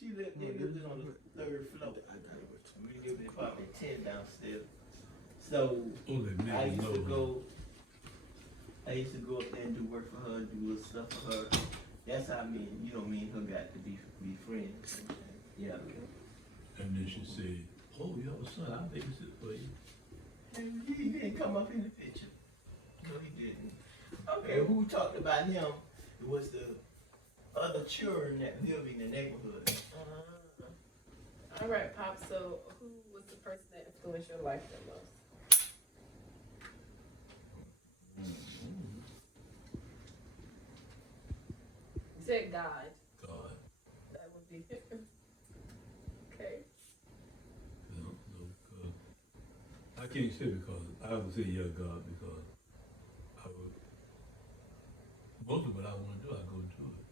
They lived on the third floor. We lived in apartment 10 downstairs. So I used to go. I used to go up there and do work for her, do little stuff for her. That's how me and her got to be friends. Yeah. And then she said, "Oh, you have a son? I'll babysit for you." And he didn't come up in the picture. No, he didn't. Okay, who talked about him? It was the other children that live in the neighborhood. All right, Pop. So, who was the person that influenced your life the most? You said God. God. That would be okay. No, because I can't say because I would say yeah, God, because I would most of what I want to do, I go do it.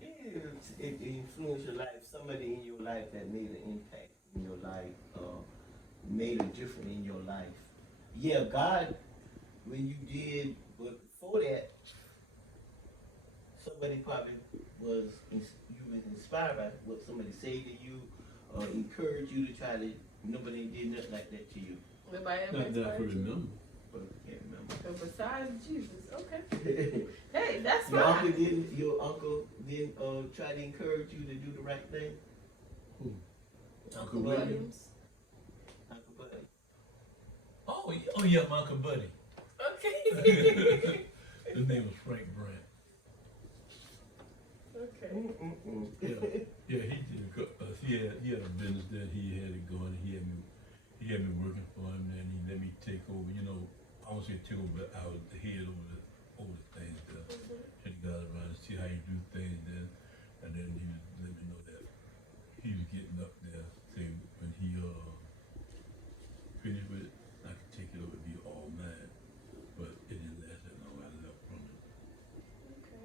Yeah, it influenced your life. Somebody in your life that made an impact in your life, made a difference in your life. Yeah, God, when you did, but before that, somebody probably was inspired by what somebody said to you, or encouraged you to try to. Nobody did nothing like that to you. Nobody ever Not that I inspired can you? remember. But I can't remember. So besides Jesus, okay. Hey, that's Your uncle fine. didn't try to encourage you to do the right thing. Who? Uncle William. Williams. Uncle Buddy. Oh yeah, my Uncle Buddy. Okay. His name was Frank Brant. Okay. Yeah, he did. He had a business there. He had it going. He had me working for him, and he let me take over. You know, I won't say take over, but I was the head over the things there. And he got around to see how you do things then, and then he was let me know that he was getting up there. Say when he finished with it, I could take it over, and be all mine. But it didn't last that long. I left from it, Okay.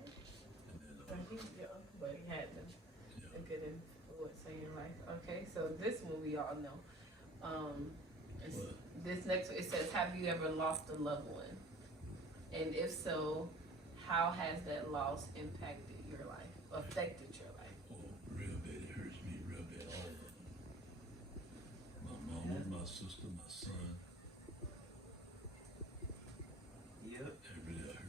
and then So your Uncle Buddy had a yeah. good influence in your life. Okay, so this one we all know. What? This next one, it says, have you ever lost a loved one? And if so, how has that loss impacted your life, affected your life? Oh, real bad. It hurts me real bad. All of them. My mama, my sister, my son. Yep. It really hurt.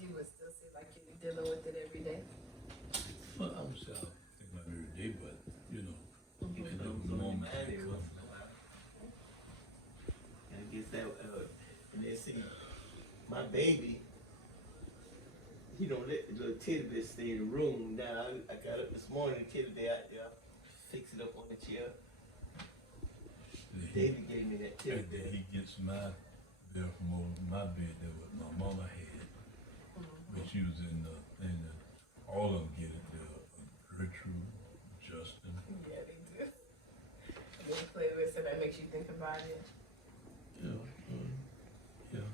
You would still say like you're dealing with it every day? Well, I would say I think about it every day, but you know, You in know, the moment I it comes. guess that, and then see, my baby, he don't let the little teddy bear stay in the room. Now, I got up this morning, the teddy bear out there, fix it up on the chair. And David gave me that teddy and then bear. he gets my bill from over my bed that what my mama had when she was in the thing. And all of them get it. Gertrude, Justin. Yeah, they do. And then playlist, and that makes you think about it. Yeah. Yeah.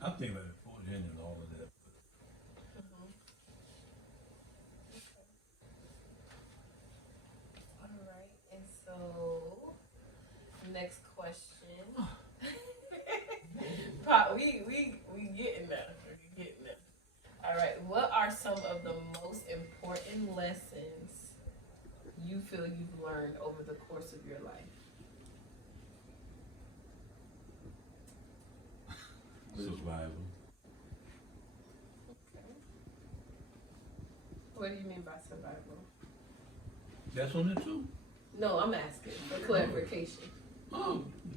I think about it before then and all of that. All right, and so next question. Pop, we getting there. We getting there. All right, what are some of the most important lessons you feel you've learned over the course of your life? Survival. Okay. What do you mean by survival? That's on it too. No, I'm asking for clarification.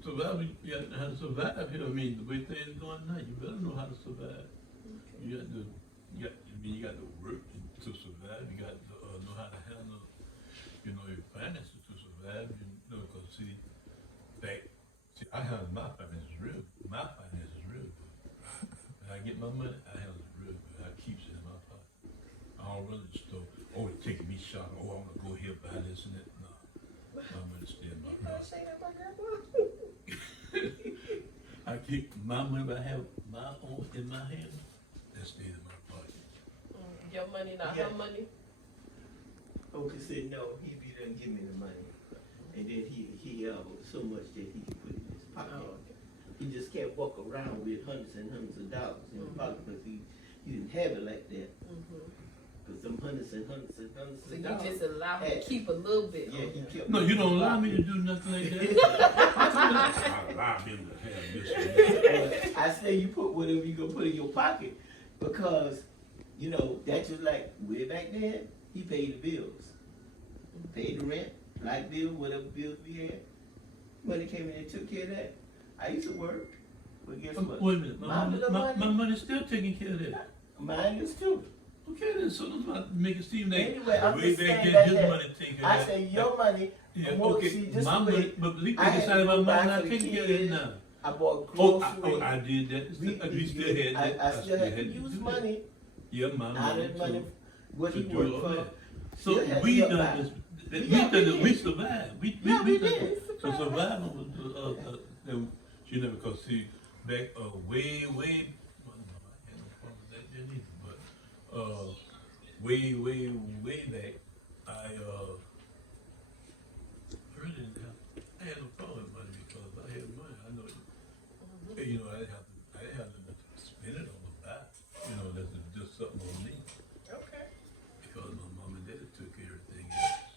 Survival, you got to how to survive here. I mean, the way things going now, you better know how to survive. Okay. You got to work to survive. You got to know how to handle, your finances to survive. You know, because I handle my finances real. My finances real good. When I get my money, I handle it real good. I keep it in my pocket. I don't run to the store. Oh, it's taking me shopping. Oh, I want to go here buy this and that. No, my money stay in my pocket. I keep my money, but I have my own in my hand. That stays in my pocket. Your money, not Yeah. her money. Uncle said no, he be there and give me the money. And then he so much that he can put in his pocket. Oh, okay. He just can't walk around with hundreds and hundreds of dollars in his pocket because he didn't have it like that. Because them hundreds and hundreds and hundreds So of you dollars. just allow him to keep a little bit. Yeah, he kept. No, you don't allow me to do nothing like that. I allow him to have this and that. I say you put whatever you gonna put in your pocket because, you know, that's just like way back then, he paid the bills. Paid the rent, light bill, whatever bills we had. Money came in and took care of that. I used to work, but guess what? Wait a minute, my money's still taking care of that. Mine is too. Okay, then, so let's not make it seem like Anyway, I'm way just back saying then his that money taking care I of that. say your money. Yeah, more- okay, see, this my the way money, but Leak I had decided to my go money buy not for the taking care of it kids. now. I bought Oh, groceries. I did that. We still had that. I still had to do use that. money Yeah, my out money of the money, too. what he to do worked all for. that. So Still had we to done buy. this. Yeah, we did. We survived. We Yeah, we done did. this. So survival was she never cause see back way well, no, I had no problem with that then either, but way back I really didn't have I had no problem with money because I had money. I know you know I didn't have to spend it on the back. You know, that's just something on me. Okay. Because my mom and dad took everything else.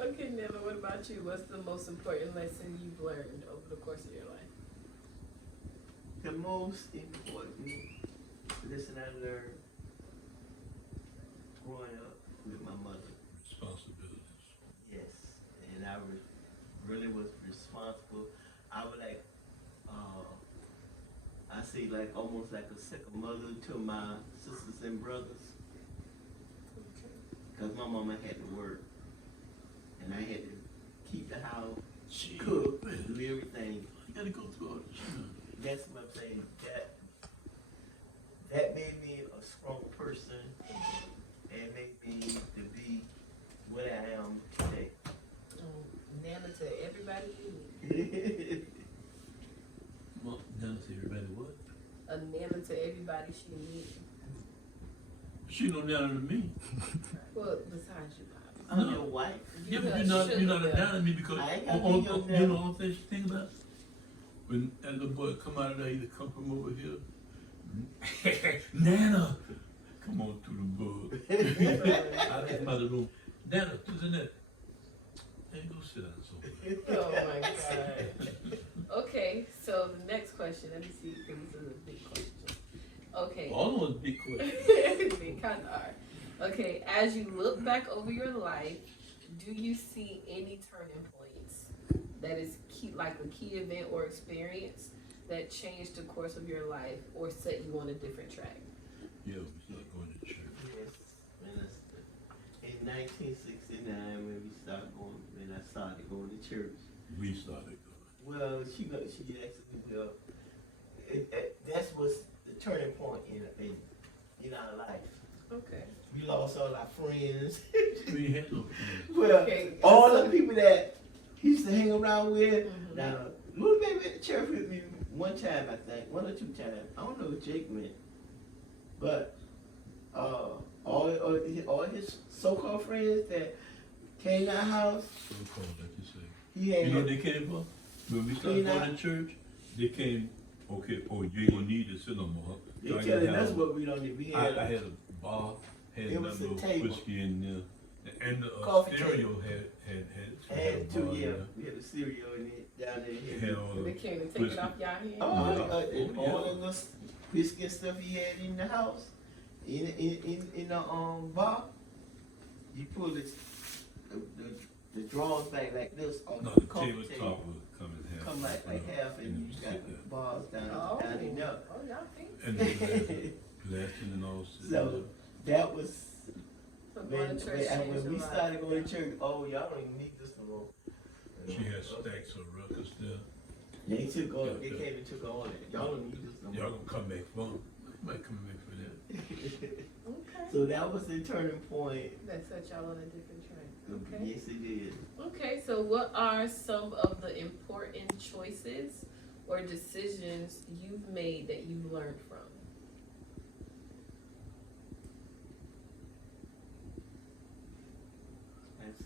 Okay, Nella, what about you? What's the most important lesson you've learned over the course of your life? The most important lesson I learned growing up with my mother. Responsibilities. Yes, and I really was responsible. I was like, I say like almost like a second mother to my sisters and brothers. Cause my mama had to work, and I had to keep the house, cook, do everything. You gotta go through all this. That's what I'm saying. That made me a strong person, and made me to be what I am today. Nana to everybody. Well, down to everybody what? A Nana to everybody she needs. She no down to me. Well, besides you, Pops. I'm No. your wife. Yeah, You but got you're not sugar, down to me because I ain't gotta be your you nana. know what thing she think about? When that little boy come out of there, either come from over here. Nana, come on through the bug. I just out of the room. Nana, who's in there? Hey, go sit down somewhere. Oh my God. Okay, so the next question, let me see, because this is a big question. Okay. All those big questions. They kind of are. Okay, as you look back over your life, do you see any turning points that is key, like a key event or experience that changed the course of your life or set you on a different track? Yeah, we start going to church. Yes, in 1969 when I started going to church. We started going. Well, she actually that was the turning point in our life. Okay. We lost all our friends. We had no friends. Well, Okay. all the people that he used to hang around with. Mhm. Now, little baby at the church with me one time, I think, one or two times. I don't know if Jake went, but all his so-called friends that came to our house, So called, like you say. he had. You know what they came for? When we started going to church, they came, okay, oh, you ain't gonna need this no more. They So I telling had us a- what we don't need. We I had. had a bar, had It was another a table. whiskey in there, and the Coffee stereo had a had two, bar in yeah. there. We had a cereal in it down there. Had all They the, came to take it Whiskey. off y'all hands? Oh, Yeah. all of the whiskey and stuff he had in the house, in the bar. You pull the drawers back like this on no, the the coffee tabletop table. would come in half. Come like half, and you you sit got there. bars down Oh, down in there. oh, y'all think? And then blasting and all. sitting So that was So going to church changed when we your life. started going to church. Oh, y'all don't even need this no more. there. She had stacks of records there. They took all. Yeah, They yeah. came and took all that. Y'all don't need this no Y'all more. gonna come back for 'em. Might come back for that. Okay. So that was the turning point. That set y'all on a different track. Okay. Yes, it did. Okay, so what are some of the important choices or decisions you've made that you've learned from? That's,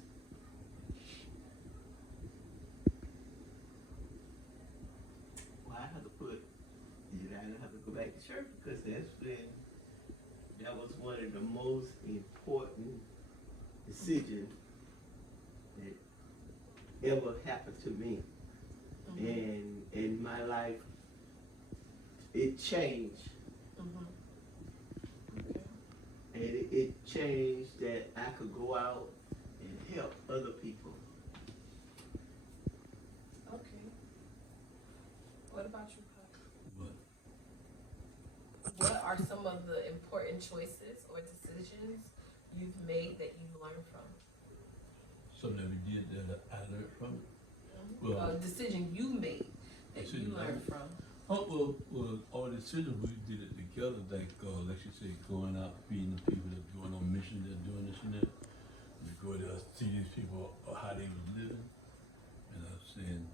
church because that was one of the most important decisions that ever happened to me. Mm-hmm. And in my life, it changed. Mm-hmm. Okay. And it changed that I could go out and help other people. Okay. What about you, Pop? But What are some of the important choices or decisions you've made that you've learned from? something that we did that I learned from it. Well, A decision you made that you decision I learned from. Oh, well, all the decisions we did it together, like you say, going out, feeding the people that going on missions, that doing this and that. We go there, see these people, how they was living, and I was saying,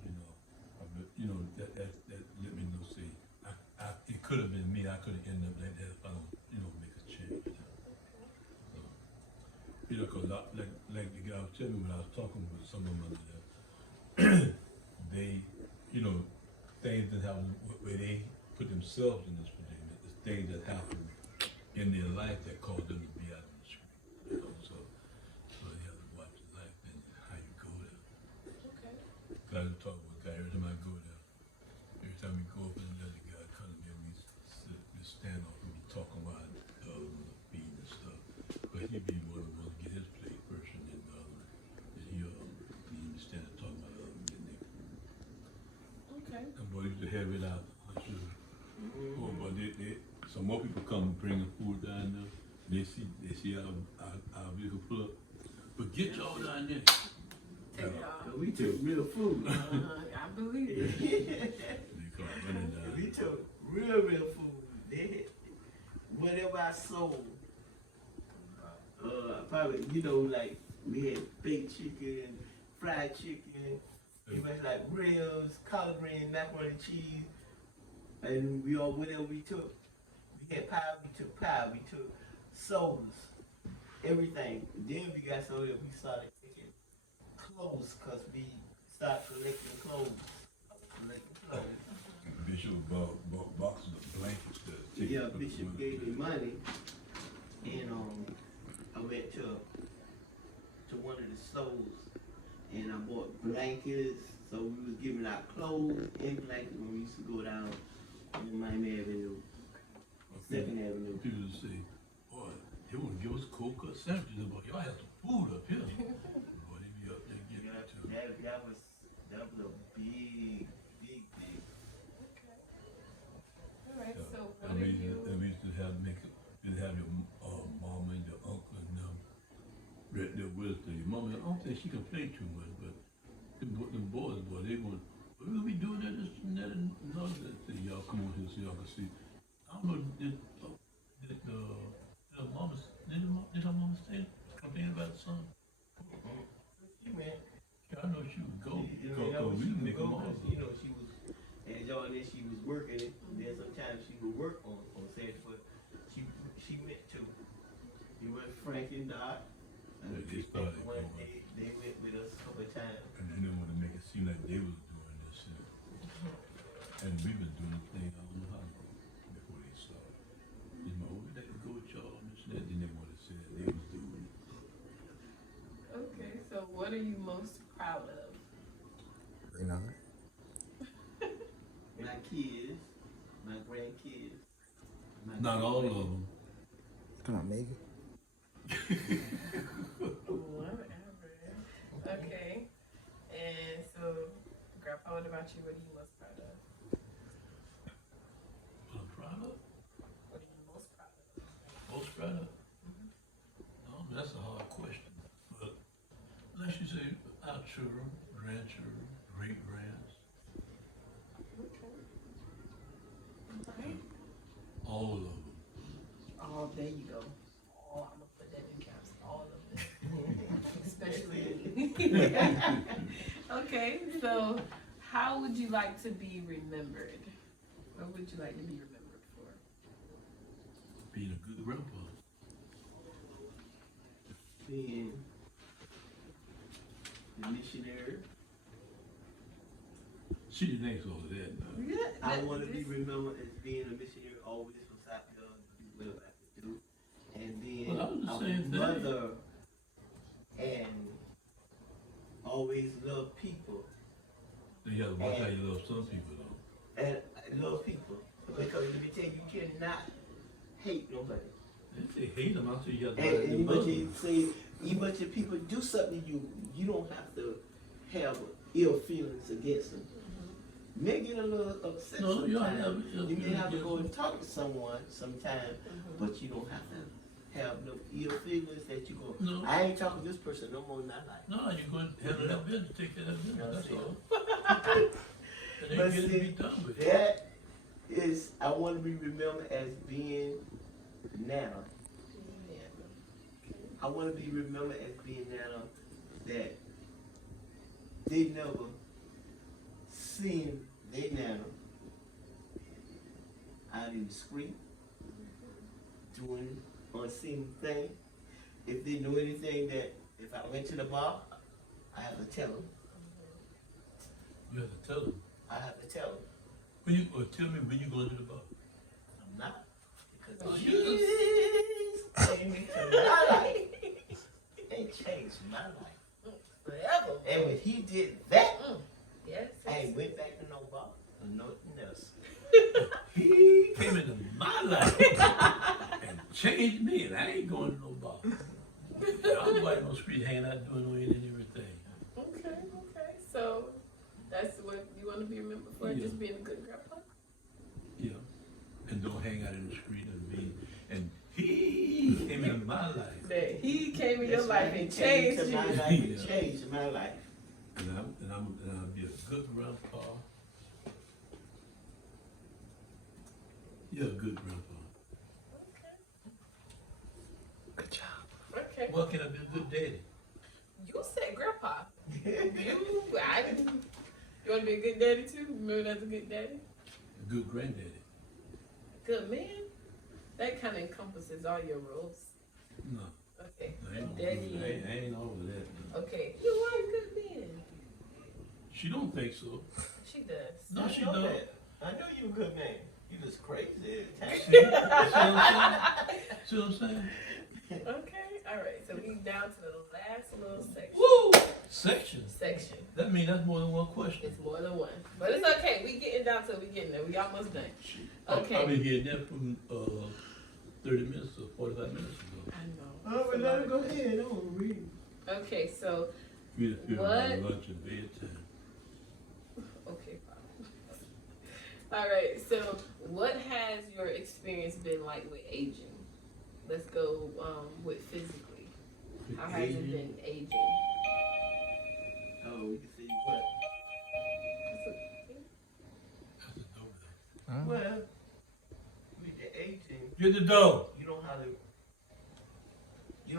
that let me know, say, it could have been me, I could have ended up like that if I don't, make a change. So, cause like the guy was telling me when I was talking with some of them under there, they, things that happen where they put themselves in this predicament, the things that happen in their life that cause them to be out on the street. So you have to watch your life and how you go there. Okay. Cause I was talking with a guy every time I go there. Every time we go up and there's a guy coming there, we stand off and we talking about feeding and stuff. But he'd be one of the ones to get his plate first and then the other. And he'd stand and talk about the other and then they Okay. and boy used to have it out. Oh, but some more people come bringing food down there. They see our vehicle pull up. But get y'all down there. We took real food. I believe it. They come running down. We took real food. Whatever I sold, probably, like we had baked chicken, fried chicken, it was like ribs, collard greens, macaroni and cheese, and whatever we took. We had pie, we took pie, we took sodas, everything. Then we got so that we started taking clothes, cause we started collecting clothes. Bishop bought boxes of blankets to take. Yeah, Bishop gave me money, and I went to one of the stores, and I bought blankets. So we was giving out clothes and blankets when we used to go down on Miami Avenue, Second Avenue. People would say, boy, they want to give us cold cut sandwiches, but y'all have some food up here. Boy, they be up there getting it too. That was a big. Okay. All right. Yeah. So what And are we you? used to have your mama and your uncle and them right there with us. Your mama, I don't think she can play too much, but them boys, boy, they going, we'll be doing that, this and that, and all that. Say, y'all come on here so y'all can see. I don't know, did her mama say something about the son? She went. Yeah, I know she would go. She We would make go, them all. she was, and y'all then she was working it, and then sometimes she would work on Saturday, but she went to, Frank and Doc. They started going. They went with us a couple of times. And they didn't want to make it seem like they was doing this shit. And we've been doing the thing, I don't know how long before they started. You know, we let it go with y'all and this and that. Then they wanted to say that they was doing it. Okay. So what are you most proud of? My kids, my grandkids. Not all of them. Come on, Megan. Whatever. Okay. And so, Grandpa, what about you? What are you most proud of? What I'm proud of? What are you most proud of? Most proud of? No, that's a hard question. But let's just say our children, grandchildren, great grands, Okay. Alright. all of them. Oh, there you go. Oh, I'm gonna put that in caps. All of them. Especially me. Okay, so how would you like to be remembered? What would you like to be remembered for? Being a good grandpa. Being the missionary. She didn't think so of that, no. Yeah, I But want to be this- remembered as being a missionary, always was out there, do what I could do, and being Well, I was the a same thing. mother, and always love people, You gotta watch how you love some people, though. and I love people, because let me tell you, you cannot hate nobody. They say hate them, I say you have to And let them even love if you them. say, even if people do something to you, you don't have to have ill feelings against them. May get a little upset No, you don't sometimes. have ill You may have to feelings go and against talk to someone sometime, but you don't have to have no ill feelings that you go, No. I ain't talking to this person no more in my life. No, you go and handle that business, take care of that business, that's Yeah. all. And But then get it see, be done with. that is, I want to be remembered as being Nana. I want to be remembered as being Nana that they never seen their Nana out in the street doing unseen thing. If they know anything that if I went to the bar, I have to tell them. You have to tell them. I have to tell them. When you, or tell me when you go to the bar. I'm not. Because Oh, Jesus came into my life and changed my life. Forever. And when he did that, Yes. I ain't went back to no bar or nothing else. He came into my life and changed me, and I ain't going to no bar. I'm like on the street hanging out doing no and everything. Okay. So that's what you want to be remembered for, Yeah. just being a good grandpa. Yeah. And don't hang out in the street and he came into my life. That he came in your That's life why he and came changed into my you. life and Yeah. changed my life. And I'll be a good grandpa. You're a good grandpa. Good job. Okay. Why can't I be a good daddy? You said grandpa. You want to be a good daddy too? Remember that's a good daddy? A good granddaddy. Good man? That kind of encompasses all your roles. No, Okay. I ain't, Daddy. I ain't over that. No. Okay. You are a good man. She don't think so. She does. No, I she know don't. that. I know you a good man. You just crazy every time. See what I'm saying? See what I'm saying? Okay. All right. So we down to the last little section. Woo! Section. Section. That means that's more than one question. It's more than one, but it's okay. We getting down to it. We getting there. We almost done. Okay. I've been hearing that from 30 minutes or 45 minutes ago. I know. Oh, but let him go ahead. I want to read. Okay. So We just feel What? about lunch and bedtime. okay. Fine. All right. So what has your experience been like with aging? Let's go with physically. How has it Aging? been aging? Oh, we can see what. That's the door there. Huh? Well, with the aging, Get the door. you know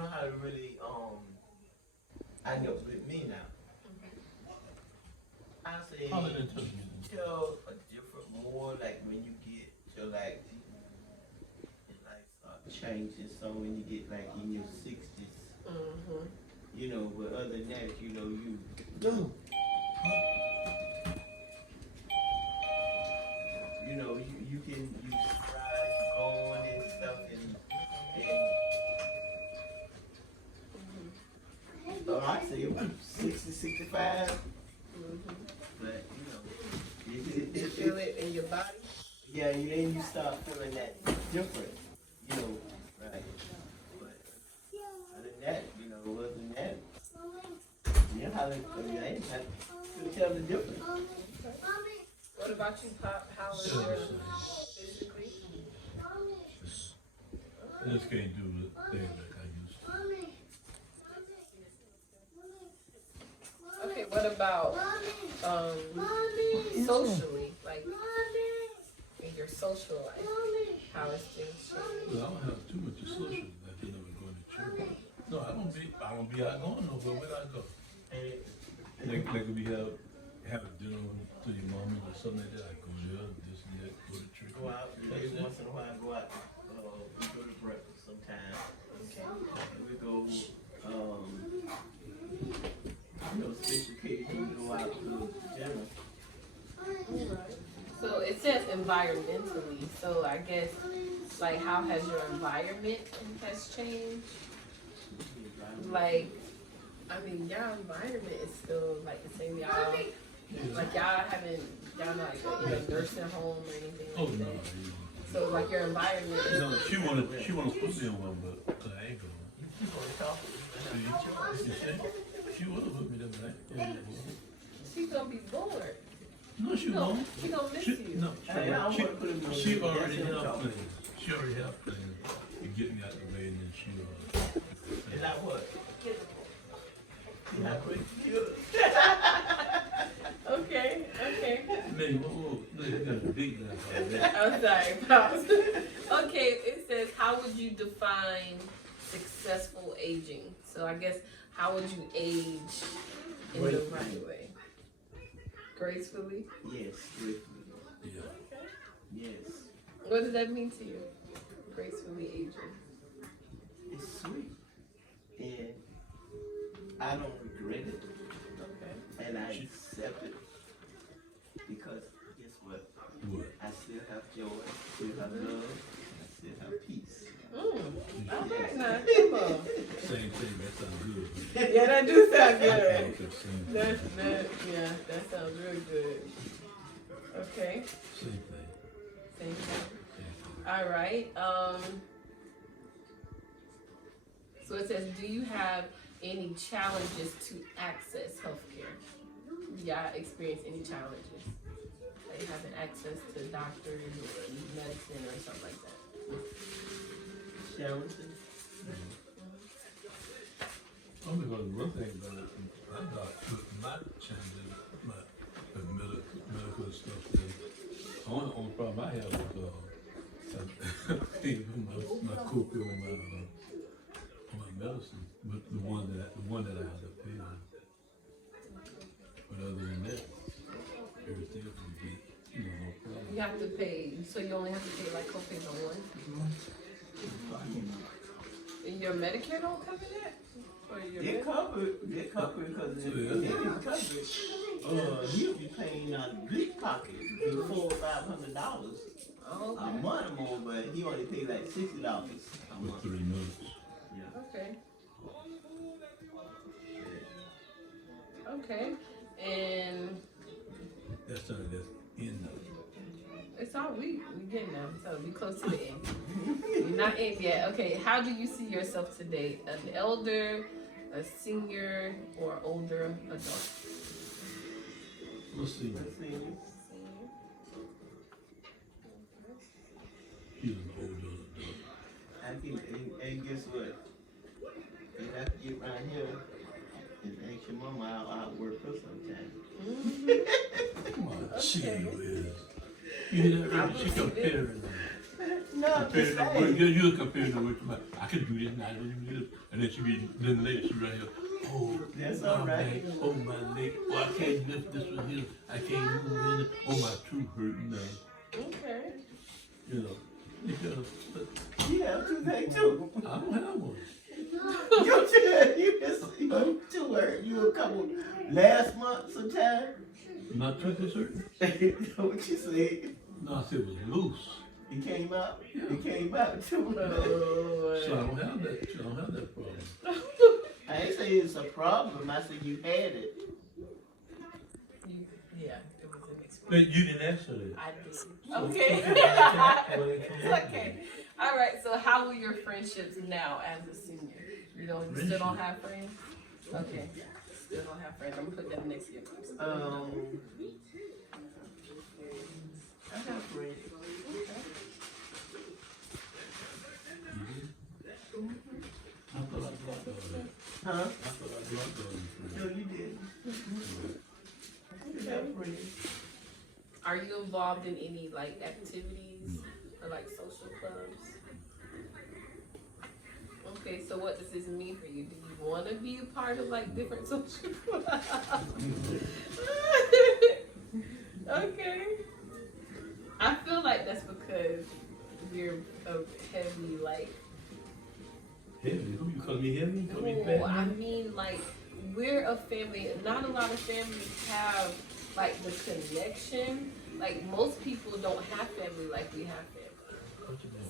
how to really, I know with me now. I say, Holler into me. tell a different more like when you get to like, it like start changing. So when you get like in your 60s, Mm-hmm. you know, but other than that, you know, you do. You know, you can strive, you go on and stuff, and so I say it was 60, 65, but you know, You feel it in your body? yeah, and then you start feeling that different, you know, right? But other than that, you know, other than that, you know how they, I mean, I ain't got to tell the difference. What about you, Pop? How is your physically? I just can't do the thing like I used to. Okay, what about socially? Like in your social life, how is things changing? Well, I don't have too much of social life. I never going to church. No, I don't be out going nowhere. Where I go? Like we have a dinner to your mama or something like that. I go there, this and that, go to church. Go out, That's every it. once in a while, go out, we go to breakfast sometimes. Okay. And we go, you know, special occasion, we go out to dinner. environmentally. So I guess, like, how has your environment has changed? Like, I mean, y'all environment is still like the same. Y'all, like y'all not like in a nursing home or anything Oh, like no. that. So like your environment is. No, she wanna put me on one, but I ain't going. She wanna put me there, but I ain't going. She's gonna be bored. No, she won't. She gonna miss She, you. no, Hey, I don't wanna put him on she the- already that's have him talking. plans. She already have plans to get me out the way, and then she Is that what? Not quick. Okay. Man, whoa, no, you got a big laugh out of that. I'm sorry, Pops. Okay, it says, how would you define successful aging? So I guess, how would you age in the right way? Gracefully? Yes, gracefully. Yeah. Yes. What does that mean to you? Gracefully aging. It's sweet. And I don't regret it. Okay. And I accept it. Because guess what? What? I still have joy, I still have love, I still have peace. All right, now, come on. Same thing, that sounds good. Yeah, that do sound good. Okay, same thing. That sounds real good. Okay. Same thing. Thank you. Same thing. All right. So it says, do you have any challenges to access healthcare? Yeah, experience any challenges? Like having access to doctors or medicine or something like that? Challenging. Oh, because one thing about it, my doctor, my challenges, the medical stuff, the only problem I have is, my copay on my medicine, but the one that I have to pay on. But other than that, everything else would be, no problem. You have to pay, so you only have to pay like copays on one? And your Medicare don't cover that? Or your They're covered because if they didn't cover it, he'll be paying out of big pocket $400 or $500 Oh, a month or more, but he only paid like $60 a With month. 3 minutes. Yeah. okay. Okay, and That's something that's in the. it's all we getting there, so we close to the end. We're not in yet. Okay, how do you see yourself today? An elder, a senior, or older adult? Let's see. Let's see. Senior. He's an older adult. And guess what? If I get right here and ask your mama, I'll work her sometime. Come on, Okay. she is. You hear that? Ricky? She comparing. No, I'm just Comparing the work. saying. You're comparing the work. I can do this, and I don't do this. And then she be, then later she right here. Oh, That's my all right. back. Oh, my leg. Oh, I can't lift this one here. I can't move in. Oh, my tooth hurting now. Okay. You know. Because, but You have to pay too. I don't have one. You too hurt. You a couple last month sometime. My tooth is hurting. What you said? No, I said it was loose. It came out. It came out too. So I don't have that. I don't have that problem. I ain't say it's a problem. I said you had it. Yeah, it was an experience. But you didn't answer that. I did. Okay. Okay. All right. So, how are your friendships now as a senior? You still don't have friends? Okay. Still don't have friends. I'm gonna put that next to your person. I got friends. I thought I blocked all that. Huh? I thought I blocked all these No, friends. you didn't. You got friends. Are you involved in any like activities or like social clubs? Okay, so what does this mean for you? Do you want to be a part of like different social clubs? Okay. I feel like that's because you're a heavy like. Heavy? Who you call me heavy? You call me No, fat? I mean like we're a family. Not a lot of families have like the connection. like most people don't have family like we have family.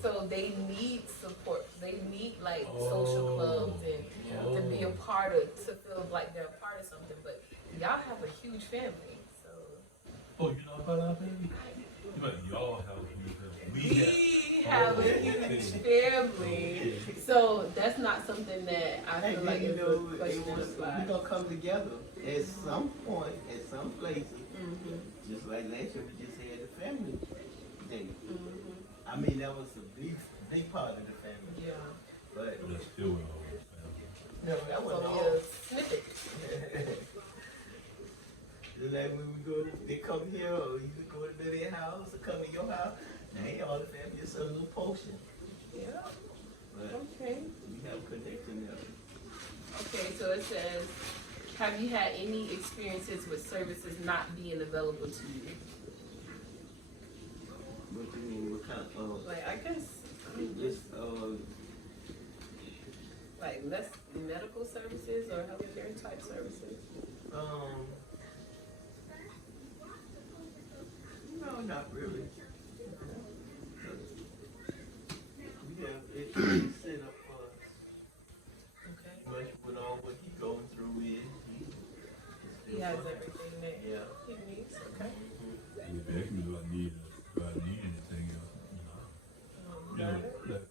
So they need support. They need like social clubs and to be a part of, to feel like they're a part of something. But y'all have a huge family, so. Oh, you know about our family? But y'all have a huge family. We have a huge family. So that's not something that I And feel then, like you is know, a question we of like. gonna come together at some point, at some places. Mhm. Just like last year, we just had the family day. Mhm. I mean, that was a big part of the family. Yeah. But But that's still in our family. no, that That's wasn't only all. a snippet. Just like when we go, they come here, or you could go to their house, or come to your house. Now, ain't all the family, just a little portion. Yeah. But Okay. we have connection there. Okay, so it says, have you had any experiences with services not being available to you? What do you mean? What kind of? Like, I guess, Just like less medical services or healthcare type services? No, not really. We have it set up for us. Okay. Much with all what he going through is. He has everything that Yeah. he needs, okay? And if they ask me, do I need anything else? You know, like,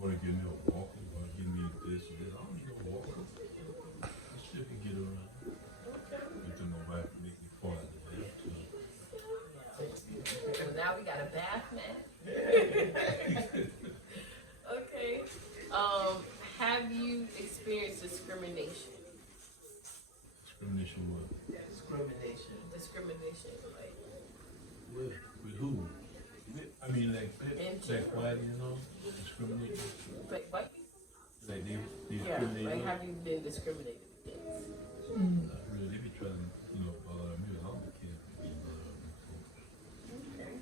wanna give me a walker, wanna give me this or that. I don't need no walker. I still can get around. Okay. Until my wife make me fall out of the bathtub. So now we got a bath mat. Okay. Have you experienced discrimination? Discrimination what? Discrimination. Discrimination, like, With who? I mean, like white, you know, discriminate. like what? Like they Yeah, discriminate. like have you been discriminated against? Not really. They be trying to, bother me. I don't care if they bother me. Okay.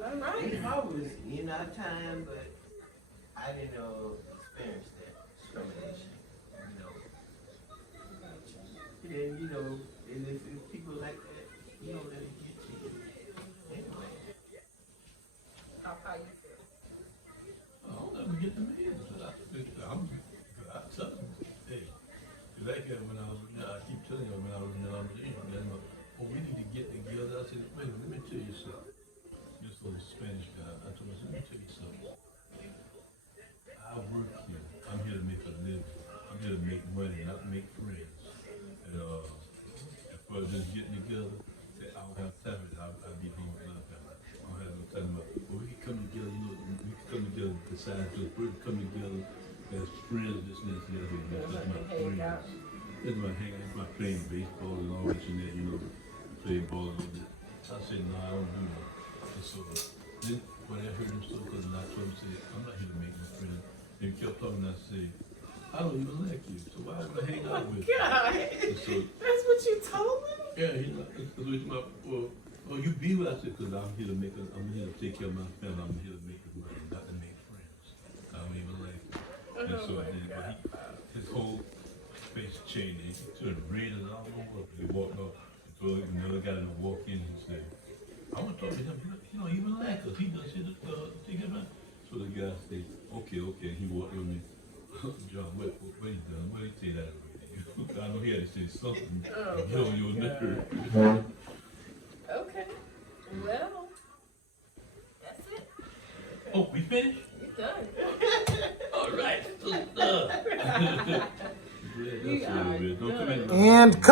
All right. I was in our time, but I didn't experience that discrimination. And then, and if people like that, you don't let it get you. Anyway. How you feel? I don't let them get to me. I tell them, hey, like when I keep telling you when I was in the army, we need to get together. I said, wait, let me tell you something. This little Spanish guy, I told him, let me tell you something. I work here. I'm here to make a living. I'm here to make money, not make friends. And as far as just getting together, I don't have time for it. I'll be home with my family. I don't have no time about, well, we can come together, we can come together, decide to, we can come together as friends, this and that, the other. That's my friends. That's my hang out, that's my playing baseball and all this and that, play ball and all that. I said, no, I don't do that. And so then when I heard him so good, and I told him, say, I'm not here to make my friends. And he kept talking, and I said, I don't even like you, so why would I hang out with you? God. And so, That's what you told him? yeah, he's like, so he's my, well, you be with us, because I'm here to take care of my family, I'm here to make money, not to make friends. I don't even like you. And so his whole face changed, he turned red and all over, he walked up, so another guy to walk in and say, I want to talk to him, he don't even like us, he does it, take him out. So the guy said, okay, he walked with me. John, what he done? What did he say that already? I know he had to say something. Get on your nerve. Okay. Well, that's it. Oh, we finished? You're done. All right. So done. We are Don't come in. done. And